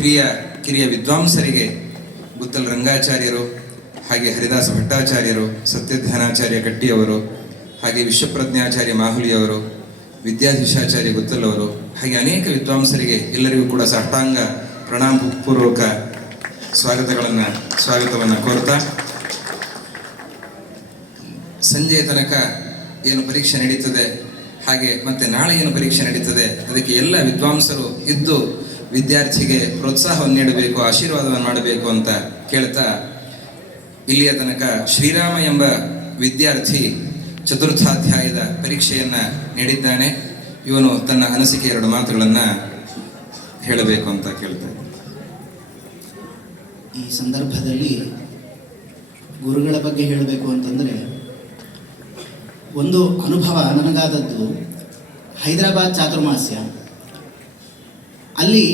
ಕಿರಿಯ ವಿದ್ವಾಂಸರಿಗೆ ಗುತ್ತಲ ರಂಗಾಚಾರ್ಯರು, ಹಾಗೆ ಹರಿದಾಸ ಭಟ್ಟಾಚಾರ್ಯರು, ಸತ್ಯಧ್ಯಾನಾಚಾರ್ಯ ಕಟ್ಟಿಯವರು, ಹಾಗೆ ವಿಶ್ವಪ್ರಜ್ಞಾಚಾರ್ಯ ಮಾಹುಲಿಯವರು, ವಿದ್ಯಾಧೀಶಾಚಾರ್ಯ ಗುತ್ತಲ್ ಅವರು, ಹಾಗೆ ಅನೇಕ ವಿದ್ವಾಂಸರಿಗೆ ಎಲ್ಲರಿಗೂ ಕೂಡ ಸಾಷ್ಟಾಂಗ ಪ್ರಣಾಮಪೂರ್ವಕ ಸ್ವಾಗತವನ್ನು ಕೋರ್ತಾ, ಸಂಜೆಯ ತನಕ ಏನು ಪರೀಕ್ಷೆ ನಡೀತದೆ, ಹಾಗೆ ಮತ್ತೆ ನಾಳೆ ಏನು ಪರೀಕ್ಷೆ ನಡೀತದೆ, ಅದಕ್ಕೆ ಎಲ್ಲ ವಿದ್ವಾಂಸರು ಇದ್ದು ವಿದ್ಯಾರ್ಥಿಗೆ ಪ್ರೋತ್ಸಾಹವನ್ನು ನೀಡಬೇಕು, ಆಶೀರ್ವಾದವನ್ನು ಮಾಡಬೇಕು ಅಂತ ಕೇಳ್ತಾ, ಇಲ್ಲಿಯ ತನಕ ಶ್ರೀರಾಮ ಎಂಬ ವಿದ್ಯಾರ್ಥಿ ಚತುರ್ಥಾಧ್ಯಾಯದ ಪರೀಕ್ಷೆಯನ್ನು ನೀಡಿದ್ದಾನೆ. ಇವನು ತನ್ನ ಅನಿಸಿಕೆ 2 ಮಾತುಗಳನ್ನು ಹೇಳಬೇಕು ಅಂತ ಕೇಳ್ತಾನೆ. ಈ ಸಂದರ್ಭದಲ್ಲಿ ಗುರುಗಳ ಬಗ್ಗೆ ಹೇಳಬೇಕು ಅಂತಂದರೆ, ಒಂದು ಅನುಭವ ನನಗಾದದ್ದು ಹೈದರಾಬಾದ್ ಚಾತುರ್ಮಾಸ್ಯ. ಅಲ್ಲಿ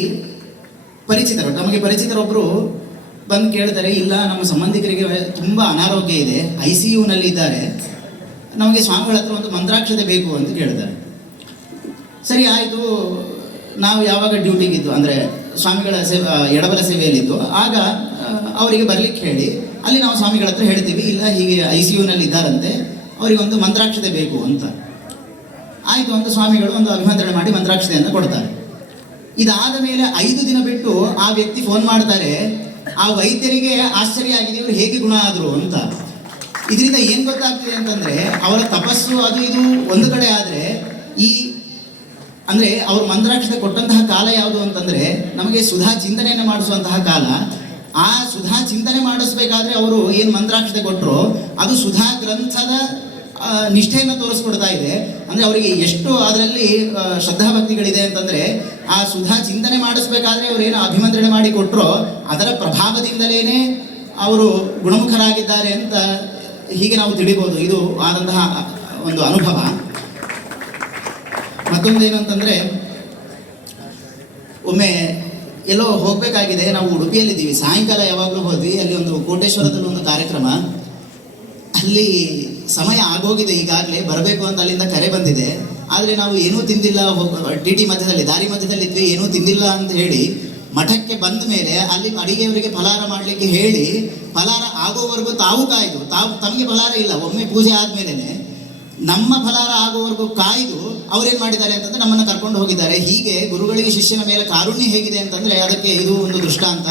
ನಮಗೆ ಪರಿಚಿತರೊಬ್ಬರು ಬಂದು ಕೇಳ್ತಾರೆ, ಇಲ್ಲ ನಮ್ಮ ಸಂಬಂಧಿಕರಿಗೆ ತುಂಬ ಅನಾರೋಗ್ಯ ಇದೆ, ICUನಲ್ಲಿ ಇದ್ದಾರೆ, ನಮಗೆ ಸ್ವಾಮಿಗಳ ಹತ್ರ ಒಂದು ಮಂತ್ರಾಕ್ಷತೆ ಬೇಕು ಅಂತ ಕೇಳಿದ್ದಾರೆ. ಸರಿ ಆಯಿತು, ನಾವು ಯಾವಾಗ ಡ್ಯೂಟಿಗಿದ್ದು ಅಂದರೆ ಸ್ವಾಮಿಗಳ ಎಡಬಲ ಸೇವೆಯಲ್ಲಿದ್ದು, ಆಗ ಅವರಿಗೆ ಬರಲಿಕ್ಕೆ ಹೇಳಿ ಅಲ್ಲಿ ನಾವು ಸ್ವಾಮಿಗಳ ಹತ್ರ ಹೇಳ್ತೀವಿ, ಇಲ್ಲ ಹೀಗೆ ICUನಲ್ಲಿ ಇದ್ದಾರಂತೆ, ಅವರಿಗೆ ಒಂದು ಮಂತ್ರಾಕ್ಷತೆ ಬೇಕು ಅಂತ. ಆಯಿತು ಅಂತ ಸ್ವಾಮಿಗಳು ಒಂದು ಅಭಿಮಂತ್ರಣೆ ಮಾಡಿ ಮಂತ್ರಾಕ್ಷತೆಯನ್ನು ಕೊಡ್ತಾರೆ. ಇದಾದ ಮೇಲೆ 5 ದಿನ ಬಿಟ್ಟು ಆ ವ್ಯಕ್ತಿ ಫೋನ್ ಮಾಡ್ತಾರೆ, ಆ ವೈದ್ಯರಿಗೆ ಆಶ್ಚರ್ಯ ಆಗಿದೆ ಇವರು ಹೇಗೆ ಗುಣ ಆದರು ಅಂತ. ಇದರಿಂದ ಏನು ಗೊತ್ತಾಗ್ತಿದೆ ಅಂತಂದರೆ, ಅವರ ತಪಸ್ಸು ಅದು ಇದು ಒಂದು ಕಡೆ ಆದರೆ, ಅಂದರೆ ಅವರು ಮಂತ್ರಾಕ್ಷತೆ ಕೊಟ್ಟಂತಹ ಕಾಲ ಯಾವುದು ಅಂತಂದರೆ ನಮಗೆ ಸುಧಾ ಚಿಂತನೆಯನ್ನು ಮಾಡಿಸುವಂತಹ ಕಾಲ. ಆ ಸುಧಾ ಚಿಂತನೆ ಮಾಡಿಸ್ಬೇಕಾದ್ರೆ ಅವರು ಏನು ಮಂತ್ರಾಕ್ಷತೆ ಕೊಟ್ಟರು ಅದು ಸುಧಾ ಗ್ರಂಥದ ನಿಷ್ಠೆಯನ್ನು ತೋರಿಸ್ಕೊಡ್ತಾ ಇದೆ. ಅಂದರೆ ಅವರಿಗೆ ಎಷ್ಟು ಅದರಲ್ಲಿ ಶ್ರದ್ಧಾಭಕ್ತಿಗಳಿದೆ ಅಂತಂದರೆ, ಆ ಸುಧಾ ಚಿಂತನೆ ಮಾಡಿಸ್ಬೇಕಾದ್ರೆ ಅವರು ಏನು ಅಭಿಮಂತ್ರಣೆ ಮಾಡಿ ಕೊಟ್ಟರೋ ಅದರ ಪ್ರಭಾವದಿಂದಲೇ ಅವರು ಗುಣಮುಖರಾಗಿದ್ದಾರೆ ಅಂತ ಹೀಗೆ ನಾವು ತಿಳಿಬೋದು. ಇದು ಆದಂತಹ ಒಂದು ಅನುಭವ. ಮತ್ತೊಂದು ಏನು ಅಂತಂದರೆ, ಒಮ್ಮೆ ಎಲ್ಲೋ ಹೋಗಬೇಕಾಗಿದೆ, ನಾವು ಉಡುಪಿಯಲ್ಲಿದ್ದೀವಿ, ಸಾಯಂಕಾಲ ಯಾವಾಗಲೂ ಹೋದ್ವಿ, ಅಲ್ಲಿ ಒಂದು ಕೋಟೇಶ್ವರದಲ್ಲಿ ಒಂದು ಕಾರ್ಯಕ್ರಮ, ಅಲ್ಲಿ ಸಮಯ ಆಗೋಗಿದೆ, ಈಗಾಗಲೇ ಬರಬೇಕು ಅಂತ ಅಲ್ಲಿಂದ ಕರೆ ಬಂದಿದೆ. ಆದರೆ ನಾವು ಏನೂ ತಿಂದಿಲ್ಲ, TT ಮಧ್ಯದಲ್ಲಿ ದಾರಿ ಮಧ್ಯದಲ್ಲಿದ್ವಿ, ಏನೂ ತಿಂದಿಲ್ಲ ಅಂತ ಹೇಳಿ ಮಠಕ್ಕೆ ಬಂದ ಮೇಲೆ ಅಲ್ಲಿ ಅಡಿಗೆಯವರಿಗೆ ಫಲಾರ ಮಾಡಲಿಕ್ಕೆ ಹೇಳಿ ಫಲಾರ ಆಗೋವರೆಗೂ ತಾವು ಕಾಯ್ದು, ತಮಗೆ ಫಲಾರ ಇಲ್ಲ, ಒಮ್ಮೆ ಪೂಜೆ ಆದಮೇಲೆ ನಮ್ಮ ಫಲಾರ ಆಗೋವರೆಗೂ ಕಾಯ್ದು ಅವ್ರೇನು ಮಾಡಿದ್ದಾರೆ ಅಂತಂದರೆ ನಮ್ಮನ್ನು ಕರ್ಕೊಂಡು ಹೋಗಿದ್ದಾರೆ. ಹೀಗೆ ಗುರುಗಳಿಗೆ ಶಿಷ್ಯನ ಮೇಲೆ ಕಾರುಣ್ಯ ಹೇಗಿದೆ ಅಂತಂದರೆ ಅದಕ್ಕೆ ಇದು ಒಂದು ದೃಷ್ಟಾಂತ.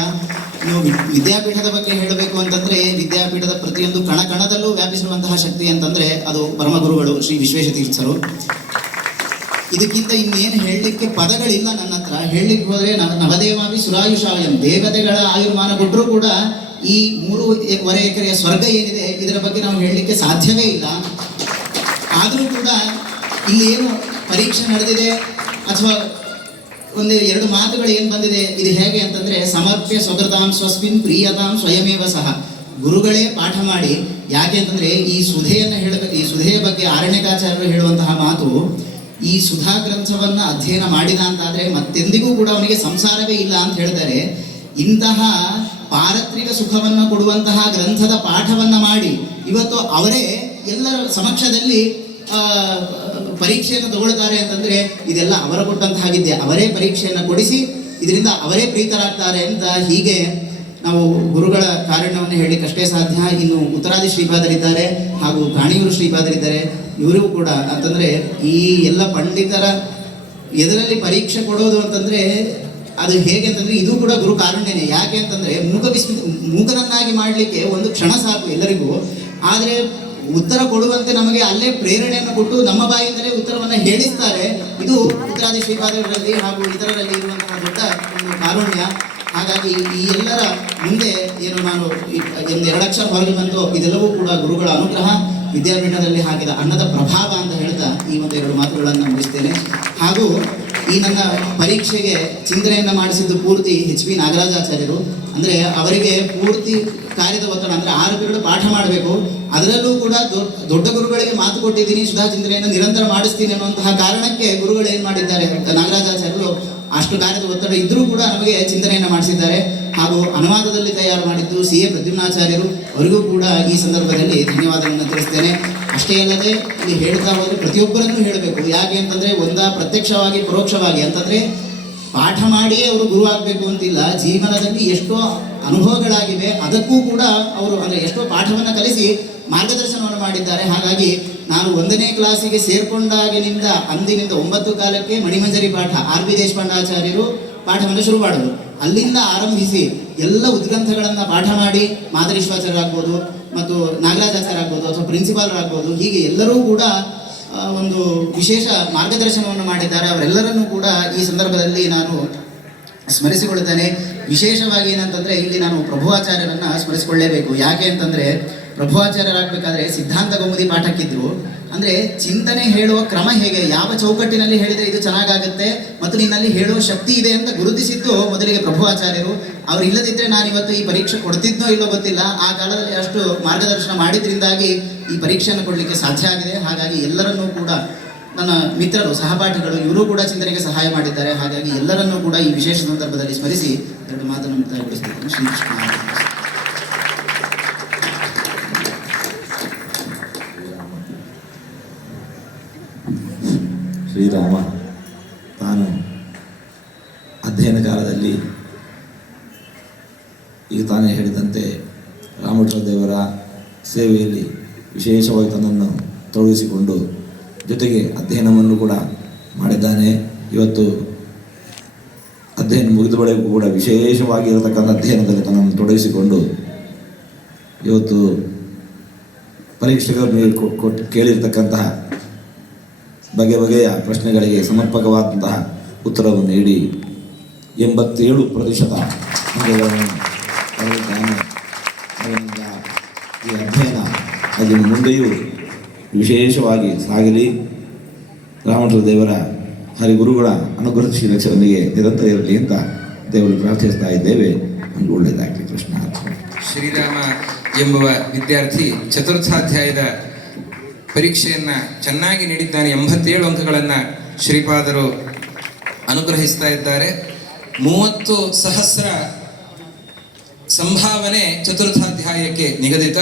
ನೀವು ವಿದ್ಯಾಪೀಠದ ಬಗ್ಗೆ ಹೇಳಬೇಕು ಅಂತಂದರೆ, ವಿದ್ಯಾಪೀಠದ ಪ್ರತಿಯೊಂದು ಕಣದಲ್ಲೂ ವ್ಯಾಪಿಸಿರುವಂತಹ ಶಕ್ತಿ ಅಂತಂದರೆ ಅದು ಪರಮಗುರುಗಳು ಶ್ರೀ ವಿಶ್ವೇಶತೀರ್ಥರು. ಇದಕ್ಕಿಂತ ಇನ್ನೇನು ಹೇಳಲಿಕ್ಕೆ ಪದಗಳಿಲ್ಲ ನನ್ನ ಹತ್ರ. ಹೇಳಲಿಕ್ಕೆ ಹೋದರೆ ನವದೇವಾಭಿ ಸುರಾಯುಷಾಯಂ, ದೇವತೆಗಳ ಆಯುರ್ಮಾನ ಕೊಟ್ಟರೂ ಕೂಡ ಈ 3.5 ಎಕರೆಯ ಸ್ವರ್ಗ ಏನಿದೆ ಇದರ ಬಗ್ಗೆ ನಾವು ಹೇಳಲಿಕ್ಕೆ ಸಾಧ್ಯವೇ ಇಲ್ಲ. ಆದರೂ ಕೂಡ ಇಲ್ಲಿ ಏನು ಪರೀಕ್ಷೆ ನಡೆದಿದೆ ಅಥವಾ 1-2 ಮಾತುಗಳು ಏನು ಬಂದಿದೆ, ಇದು ಹೇಗೆ ಅಂತಂದರೆ, ಸಮರ್ಪ್ಯ ಸ್ವಗತಾಂ ಸ್ವಸ್ಮಿನ್ ಪ್ರಿಯತಾಂ ಸ್ವಯಮೇವ ಸಹ. ಗುರುಗಳೇ ಪಾಠ ಮಾಡಿ, ಯಾಕೆ ಅಂತಂದರೆ ಈ ಸುಧೆಯನ್ನು ಹೇಳಬೇಕು. ಈ ಸುಧೆಯ ಬಗ್ಗೆ ಆರಣ್ಯಕಾಚಾರ್ಯರು ಹೇಳುವಂತಹ ಮಾತು, ಈ ಸುಧಾ ಗ್ರಂಥವನ್ನು ಅಧ್ಯಯನ ಮಾಡಿದ ಅಂತಾದರೆ ಮತ್ತೆಂದಿಗೂ ಕೂಡ ಅವನಿಗೆ ಸಂಸಾರವೇ ಇಲ್ಲ ಅಂತ ಹೇಳ್ತಾರೆ. ಇಂತಹ ಪಾರತ್ರಿಕ ಸುಖವನ್ನು ಕೊಡುವಂತಹ ಗ್ರಂಥದ ಪಾಠವನ್ನು ಮಾಡಿ ಇವತ್ತು ಅವರೇ ಎಲ್ಲರ ಸಮಕ್ಷದಲ್ಲಿ ಪರೀಕ್ಷೆಯನ್ನು ತಗೊಳ್ತಾರೆ ಅಂತಂದರೆ ಇದೆಲ್ಲ ಅವರ ಕೊಟ್ಟಂತಹ ವಿದ್ಯೆ. ಅವರೇ ಪರೀಕ್ಷೆಯನ್ನು ಕೊಡಿಸಿ ಇದರಿಂದ ಅವರೇ ಪ್ರೀತರಾಗ್ತಾರೆ ಅಂತ ಹೀಗೆ ನಾವು ಗುರುಗಳ ಕಾರಣವನ್ನು ಹೇಳಲಿಕ್ಕಷ್ಟೇ ಸಾಧ್ಯ. ಇನ್ನು ಉತ್ತರಾದಿ ಶ್ರೀಪಾದರಿದ್ದಾರೆ ಹಾಗೂ ಗಾಣಿಯೂರು ಶ್ರೀಪಾದರಿದ್ದಾರೆ. ಇವರು ಕೂಡ ಅಂತಂದರೆ ಈ ಎಲ್ಲ ಪಂಡಿತರ ಎದರಲ್ಲಿ ಪರೀಕ್ಷೆ ಕೊಡೋದು ಅಂತಂದರೆ ಅದು ಹೇಗೆ ಅಂತಂದರೆ ಇದು ಕೂಡ ಗುರು ಕಾರುಣ್ಯನೇ. ಯಾಕೆ ಅಂತಂದರೆ ಮೂಕನನ್ನಾಗಿ ಮಾಡಲಿಕ್ಕೆ ಒಂದು ಕ್ಷಣ ಸಾಕು ಎಲ್ಲರಿಗೂ. ಆದರೆ ಉತ್ತರ ಕೊಡುವಂತೆ ನಮಗೆ ಅಲ್ಲೇ ಪ್ರೇರಣೆಯನ್ನು ಕೊಟ್ಟು ನಮ್ಮ ಬಾಯಿಂದಲೇ ಉತ್ತರವನ್ನು ಹೇಳಿಸ್ತಾರೆ. ಇದು ಉತ್ತರಾದಿ ಶ್ರೀಪಾದರಲ್ಲಿ ಹಾಗೂ ಇತರರಲ್ಲಿ ಇರುವಂತಹ ದೊಡ್ಡ ಒಂದು ಕಾರುಣ್ಯ. ಹಾಗಾಗಿ ಈ ಎಲ್ಲರ ಮುಂದೆ ಏನು ನಾನು 2 ಅಕ್ಷರ ಹೊರಗೆ ಬಂತು, ಇದೆಲ್ಲವೂ ಕೂಡ ಗುರುಗಳ ಅನುಗ್ರಹ, ವಿದ್ಯಾಪೀಠದಲ್ಲಿ ಹಾಕಿದ ಅನ್ನದ ಪ್ರಭಾವ ಅಂತ ಹೇಳ್ತಾ ಈ 1-2 ಮಾತುಗಳನ್ನು ಮುಗಿಸ್ತೇನೆ. ಹಾಗೂ ಈ ನನ್ನ ಪರೀಕ್ಷೆಗೆ ಚಿಂತನೆಯನ್ನು ಮಾಡಿಸಿದ್ದು ಪೂರ್ತಿ HP ನಾಗರಾಜಾಚಾರ್ಯರು. ಅಂದರೆ ಅವರಿಗೆ ಪೂರ್ತಿ ಕಾರ್ಯದ ಒತ್ತಡ, ಅಂದರೆ 6 ಪೀರಿಯಡ್ ಪಾಠ ಮಾಡಬೇಕು, ಅದರಲ್ಲೂ ಕೂಡ ದೊಡ್ಡ ಗುರುಗಳಿಗೆ ಮಾತು ಕೊಟ್ಟಿದ್ದೀನಿ, ಸುಧಾ ಚಿಂತನೆಯನ್ನು ನಿರಂತರ ಮಾಡಿಸ್ತೀನಿ ಅನ್ನುವಂತಹ ಕಾರಣಕ್ಕೆ ಗುರುಗಳು ಏನು ಮಾಡಿದ್ದಾರೆ, ನಾಗರಾಜಾಚಾರ್ಯರು ಅಷ್ಟು ಕಾರ್ಯದ ಒತ್ತಡ ಇದ್ದರೂ ಕೂಡ ನಮಗೆ ಚಿಂತನೆಯನ್ನು ಮಾಡಿಸಿದ್ದಾರೆ. ಹಾಗೂ ಅನುವಾದದಲ್ಲಿ ತಯಾರು ಮಾಡಿದ್ದು CA ಪ್ರದ್ಯುಮ್ನಾಚಾರ್ಯರು, ಅವರಿಗೂ ಕೂಡ ಈ ಸಂದರ್ಭದಲ್ಲಿ ಧನ್ಯವಾದಗಳನ್ನು ತಿಳಿಸ್ತೇನೆ. ಅಷ್ಟೇ ಅಲ್ಲದೆ ಇಲ್ಲಿ ಹೇಳ್ತಾ ಹೋದರೆ ಪ್ರತಿಯೊಬ್ಬರನ್ನು ಹೇಳಬೇಕು. ಯಾಕೆ ಅಂತಂದರೆ ಪ್ರತ್ಯಕ್ಷವಾಗಿ ಪರೋಕ್ಷವಾಗಿ ಅಂತಂದರೆ ಪಾಠ ಮಾಡಿಯೇ ಅವರು ಗುರು ಆಗಬೇಕು ಅಂತಿಲ್ಲ. ಜೀವನದಲ್ಲಿ ಎಷ್ಟೋ ಅನುಭವಗಳಾಗಿವೆ, ಅದಕ್ಕೂ ಕೂಡ ಅವರು ಅಂದರೆ ಎಷ್ಟೋ ಪಾಠವನ್ನು ಕಲಿಸಿ ಮಾರ್ಗದರ್ಶನವನ್ನು ಮಾಡಿದ್ದಾರೆ. ಹಾಗಾಗಿ ನಾನು 1ನೇ ಕ್ಲಾಸಿಗೆ ಸೇರ್ಕೊಂಡಾಗಿನಿಂದ ಅಂದಿನಿಂದ 9 ಕಾಲಕ್ಕೆ ಮಣಿಮಂಜರಿ ಪಾಠ ಆರ್ ಬಿ ದೇಶಪಾಂಡಾಚಾರ್ಯರು ಪಾಠವನ್ನು ಶುರು ಮಾಡಿದ್ರು. ಅಲ್ಲಿಂದ ಆರಂಭಿಸಿ ಎಲ್ಲ ಉದ್ಗ್ರಂಥಗಳನ್ನು ಪಾಠ ಮಾಡಿ ಮಾದರೀಶ್ವಾಚಾರ್ಯರಾಗ್ಬೋದು ಮತ್ತು ನಾಗರಾಜಾಚಾರ್ಯರಾಗ್ಬೋದು ಅಥವಾ ಪ್ರಿನ್ಸಿಪಾಲರಾಗ್ಬೋದು, ಹೀಗೆ ಎಲ್ಲರೂ ಕೂಡ ಒಂದು ವಿಶೇಷ ಮಾರ್ಗದರ್ಶನವನ್ನು ಮಾಡಿದ್ದಾರೆ. ಅವರೆಲ್ಲರನ್ನೂ ಕೂಡ ಈ ಸಂದರ್ಭದಲ್ಲಿ ನಾನು ಸ್ಮರಿಸಿಕೊಳ್ಳುತ್ತೇನೆ. ವಿಶೇಷವಾಗಿ ಏನಂತಂದರೆ ಇಲ್ಲಿ ನಾನು ಪ್ರಭುವಾಚಾರ್ಯರನ್ನು ಸ್ಮರಿಸಿಕೊಳ್ಳಲೇಬೇಕು. ಯಾಕೆ ಅಂತಂದರೆ ಪ್ರಭುವಾಚಾರ್ಯರಾಗಬೇಕಾದ್ರೆ ಸಿದ್ಧಾಂತ ಕೌಮುದಿ ಪಾಠಕ್ಕಿದ್ರು. ಅಂದರೆ ಚಿಂತನೆ ಹೇಳುವ ಕ್ರಮ ಹೇಗೆ, ಯಾವ ಚೌಕಟ್ಟಿನಲ್ಲಿ ಹೇಳಿದರೆ ಇದು ಚೆನ್ನಾಗಾಗುತ್ತೆ ಮತ್ತು ನಿನ್ನಲ್ಲಿ ಹೇಳುವ ಶಕ್ತಿ ಇದೆ ಅಂತ ಗುರುತಿಸಿದ್ದು ಮೊದಲಿಗೆ ಪ್ರಭುವಾಚಾರ್ಯರು. ಅವರು ಇಲ್ಲದಿದ್ದರೆ ನಾನಿವತ್ತು ಈ ಪರೀಕ್ಷೆ ಕೊಡ್ತಿದ್ನೋ ಇಲ್ಲೋ ಗೊತ್ತಿಲ್ಲ. ಆ ಕಾಲದಲ್ಲಿ ಅಷ್ಟು ಮಾರ್ಗದರ್ಶನ ಮಾಡಿದ್ರಿಂದಾಗಿ ಈ ಪರೀಕ್ಷೆಯನ್ನು ಕೊಡಲಿಕ್ಕೆ ಸಾಧ್ಯ ಆಗಿದೆ. ಹಾಗಾಗಿ ಎಲ್ಲರನ್ನೂ ಕೂಡ ನನ್ನ ಮಿತ್ರರು, ಸಹಪಾಠಿಗಳು, ಇವರು ಕೂಡ ಚಿಂತನೆಗೆ ಸಹಾಯ ಮಾಡಿದ್ದಾರೆ. ಹಾಗಾಗಿ ಎಲ್ಲರನ್ನೂ ಕೂಡ ಈ ವಿಶೇಷ ಸಂದರ್ಭದಲ್ಲಿ ಸ್ಮರಿಸಿ 2 ಮಾತನ್ನು ಮುಕ್ತಾಯಗೊಳಿಸುತ್ತೇನೆ. ಶ್ರೀಕೃಷ್ಣ. ಶ್ರೀರಾಮ ತಾನು ಅಧ್ಯಯನ ಕಾಲದಲ್ಲಿ ಈಗ ತಾನೇ ಹೇಳಿದಂತೆ ರಾಮಕೃಷ್ಣ ದೇವರ ಸೇವೆಯಲ್ಲಿ ವಿಶೇಷವಾಗಿ ತನ್ನನ್ನು ತೊಡಗಿಸಿಕೊಂಡು ಜೊತೆಗೆ ಅಧ್ಯಯನವನ್ನು ಕೂಡ ಮಾಡಿದ್ದಾನೆ. ಇವತ್ತು ಅಧ್ಯಯನ ಮುಗಿದ ಬಳಿಕ ಕೂಡ ವಿಶೇಷವಾಗಿರತಕ್ಕಂಥ ಅಧ್ಯಯನದಲ್ಲಿ ತನ್ನನ್ನು ತೊಡಗಿಸಿಕೊಂಡು ಇವತ್ತು ಪರೀಕ್ಷೆಗಳು ಕೇಳಿರ್ತಕ್ಕಂತಹ ಬಗೆ ಬಗೆಯ ಪ್ರಶ್ನೆಗಳಿಗೆ ಸಮರ್ಪಕವಾದಂತಹ ಉತ್ತರವನ್ನು ನೀಡಿ 87% ಅಂಕಗಳನ್ನು ಪಡೆದಿದ್ದಾನೆ. ಅದರಿಂದ ಈ ಅಧ್ಯಯನ ಅದರ ಮುಂದೆಯೂ ವಿಶೇಷವಾಗಿ ಸಾಗಲಿ. ರಾಮಕೃಷ್ಣ ದೇವರ ಹರಿಗುರುಗಳ ಅನುಗ್ರಹಶೀಲಕ್ಷನಿಗೆ ನಿರಂತರ ಇರಲಿ ಅಂತ ದೇವರು ಪ್ರಾರ್ಥಿಸ್ತಾ ಇದ್ದೇವೆ. ನಮಗೆ ಒಳ್ಳೆಯದಾಗಲಿ. ಕೃಷ್ಣ. ಶ್ರೀರಾಮ ಎಂಬುವ ವಿದ್ಯಾರ್ಥಿ ಚತುರ್ಥಾಧ್ಯಾಯದ ಪರೀಕ್ಷೆಯನ್ನು ಚೆನ್ನಾಗಿ ನೀಡಿದ್ದಾನೆ. 87 ಅಂಕಗಳನ್ನು ಶ್ರೀಪಾದರು ಅನುಗ್ರಹಿಸ್ತಾ ಇದ್ದಾರೆ. 30,000 ಸಂಭಾವನೆ ಚತುರ್ಥಾಧ್ಯಾಯಕ್ಕೆ ನಿಗದಿತ.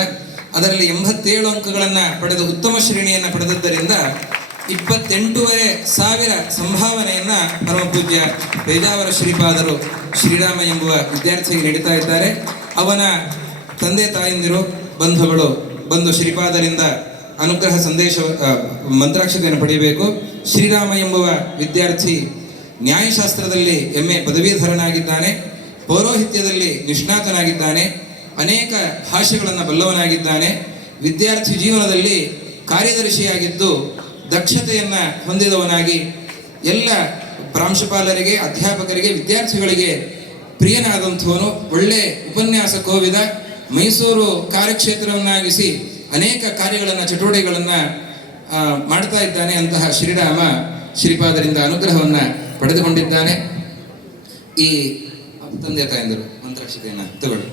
ಅದರಲ್ಲಿ 87 ಅಂಕಗಳನ್ನು ಪಡೆದು ಉತ್ತಮ ಶ್ರೇಣಿಯನ್ನು ಪಡೆದದ್ದರಿಂದ 28,500 ಸಂಭಾವನೆಯನ್ನು ಪರಮಪೂಜ್ಯ ಪೇಜಾವರ ಶ್ರೀಪಾದರು ಶ್ರೀರಾಮ ಎಂಬುವ ವಿದ್ಯಾರ್ಥಿಗೆ ನೀಡುತ್ತಾ ಇದ್ದಾರೆ. ಅವನ ತಂದೆ ತಾಯಂದಿರು ಬಂಧುಗಳು ಬಂದು ಶ್ರೀಪಾದರಿಂದ ಅನುಗ್ರಹ ಸಂದೇಶ ಮಂತ್ರಾಕ್ಷತೆಯನ್ನು ಪಡೆಯಬೇಕು. ಶ್ರೀರಾಮ ಎಂಬುವ ವಿದ್ಯಾರ್ಥಿ ನ್ಯಾಯಶಾಸ್ತ್ರದಲ್ಲಿ MA ಪದವೀಧರನಾಗಿದ್ದಾನೆ. ಪೌರೋಹಿತ್ಯದಲ್ಲಿ ನಿಷ್ಣಾತನಾಗಿದ್ದಾನೆ. ಅನೇಕ ಭಾಷೆಗಳನ್ನು ಬಲ್ಲವನಾಗಿದ್ದಾನೆ. ವಿದ್ಯಾರ್ಥಿ ಜೀವನದಲ್ಲಿ ಕಾರ್ಯದರ್ಶಿಯಾಗಿದ್ದು ದಕ್ಷತೆಯನ್ನು ಹೊಂದಿದವನಾಗಿ ಎಲ್ಲ ಪ್ರಾಂಶುಪಾಲರಿಗೆ, ಅಧ್ಯಾಪಕರಿಗೆ, ವಿದ್ಯಾರ್ಥಿಗಳಿಗೆ ಪ್ರಿಯನಾದಂಥವನು. ಒಳ್ಳೆ ಉಪನ್ಯಾಸ ಕೋವಿದ. ಮೈಸೂರು ಕಾರ್ಯಕ್ಷೇತ್ರವನ್ನಾಗಿಸಿ ಅನೇಕ ಕಾರ್ಯಗಳನ್ನು, ಚಟುವಟಿಕೆಗಳನ್ನು ಮಾಡ್ತಾ ಇದ್ದಾನೆ. ಅಂತಹ ಶ್ರೀರಾಮ ಶ್ರೀಪಾದರಿಂದ ಅನುಗ್ರಹವನ್ನು ಪಡೆದುಕೊಂಡಿದ್ದಾನೆ. ಈ ತಂದೆ ತಾಯಂದಿರು ಮಂತ್ರಾಕ್ಷತೆಯನ್ನು ತಗೊಳ್ಳಿ.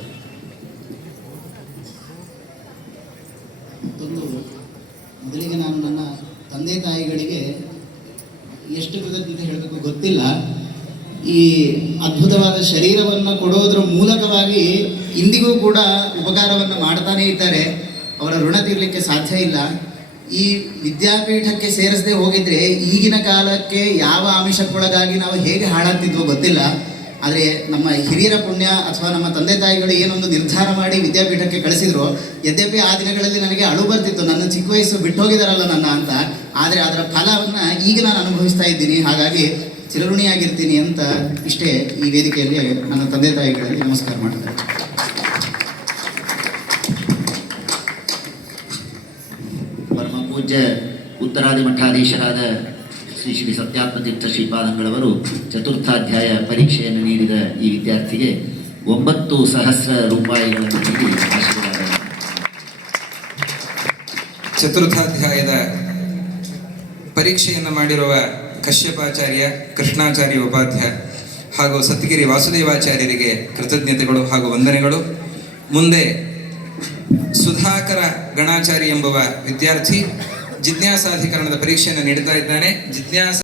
ಮೊದಲಿಗೆ ನಾನು ನನ್ನ ತಂದೆ ತಾಯಿಗಳಿಗೆ ಎಷ್ಟು ಕೃತಜ್ಞತೆ ಹೇಳಬೇಕು ಗೊತ್ತಿಲ್ಲ. ಈ ಅದ್ಭುತವಾದ ಶರೀರವನ್ನು ಕೊಡೋದ್ರ ಮೂಲಕವಾಗಿ ಇಂದಿಗೂ ಕೂಡ ಉಪಕಾರವನ್ನು ಮಾಡ್ತಾನೇ ಇದ್ದಾರೆ. ಅವರ ಋಣ ತೀರಲಿಕ್ಕೆ ಸಾಧ್ಯ ಇಲ್ಲ. ಈ ವಿದ್ಯಾಪೀಠಕ್ಕೆ ಸೇರಿಸದೆ ಹೋಗಿದ್ರೆ ಈಗಿನ ಕಾಲಕ್ಕೆ ಯಾವ ಆಮಿಷಕ್ಕೊಳಗಾಗಿ ನಾವು ಹೇಗೆ ಹಾಳಾಗ್ತಿದ್ವೋ ಗೊತ್ತಿಲ್ಲ. ಆದರೆ ನಮ್ಮ ಹಿರಿಯರ ಪುಣ್ಯ ಅಥವಾ ನಮ್ಮ ತಂದೆ ತಾಯಿಗಳು ಏನೊಂದು ನಿರ್ಧಾರ ಮಾಡಿ ವಿದ್ಯಾಪೀಠಕ್ಕೆ ಕಳಿಸಿದ್ರು. ಯದ್ಯಪಿ ಆ ದಿನಗಳಲ್ಲಿ ನನಗೆ ಅಳು ಬರ್ತಿತ್ತು, ನನ್ನ ಚಿಕ್ಕ ವಯಸ್ಸು ಬಿಟ್ಟು ಹೋಗಿದಾರಲ್ಲ ನನ್ನ ಅಂತ. ಆದರೆ ಅದರ ಫಲವನ್ನು ಈಗ ನಾನು ಅನುಭವಿಸ್ತಾ ಇದ್ದೀನಿ. ಹಾಗಾಗಿ ಚಿರಋಣಿಯಾಗಿರ್ತೀನಿ ಅಂತ ಇಷ್ಟೇ ಈ ವೇದಿಕೆಯಲ್ಲಿ ನನ್ನ ತಂದೆ ತಾಯಿಗಳಿಗೆ ನಮಸ್ಕಾರ ಮಾಡ್ತಾರೆ. ಪರಮ ಪೂಜ್ಯ ಉತ್ತರಾದಿ ಮಠಾಧೀಶರಾದ ಶ್ರೀ ಶ್ರೀ ಸತ್ಯಾತ್ಮತೀರ್ಥ ಶ್ರೀಪಾದಂಗಳವರು ಚತುರ್ಥಾಧ್ಯಾಯ ಪರೀಕ್ಷೆಯನ್ನು ನೀಡಿದ ಈ ವಿದ್ಯಾರ್ಥಿಗೆ 9,000 ರೂಪಾಯಿಗಳನ್ನು ನೀಡಿ ಆಶೀರ್ವಾದ. ಚತುರ್ಥಾಧ್ಯಾಯದ ಪರೀಕ್ಷೆಯನ್ನು ಮಾಡಿರುವ ಕಶ್ಯಪಾಚಾರ್ಯ, ಕೃಷ್ಣಾಚಾರ್ಯ ಉಪಾಧ್ಯಾಯ ಹಾಗೂ ಸತ್ಯಗಿರಿ ವಾಸುದೇವಾಚಾರ್ಯರಿಗೆ ಕೃತಜ್ಞತೆಗಳು ಹಾಗೂ ವಂದನೆಗಳು. ಮುಂದೆ ಸುಧಾಕರ ಗಣಾಚಾರಿ ಎಂಬುವ ವಿದ್ಯಾರ್ಥಿ ಜಿಜ್ಞಾಸಾಧಿಕರಣದ ಪರೀಕ್ಷೆಯನ್ನು ನೀಡುತ್ತಾ ಇದ್ದಾನೆ. ಜಿಜ್ಞಾಸ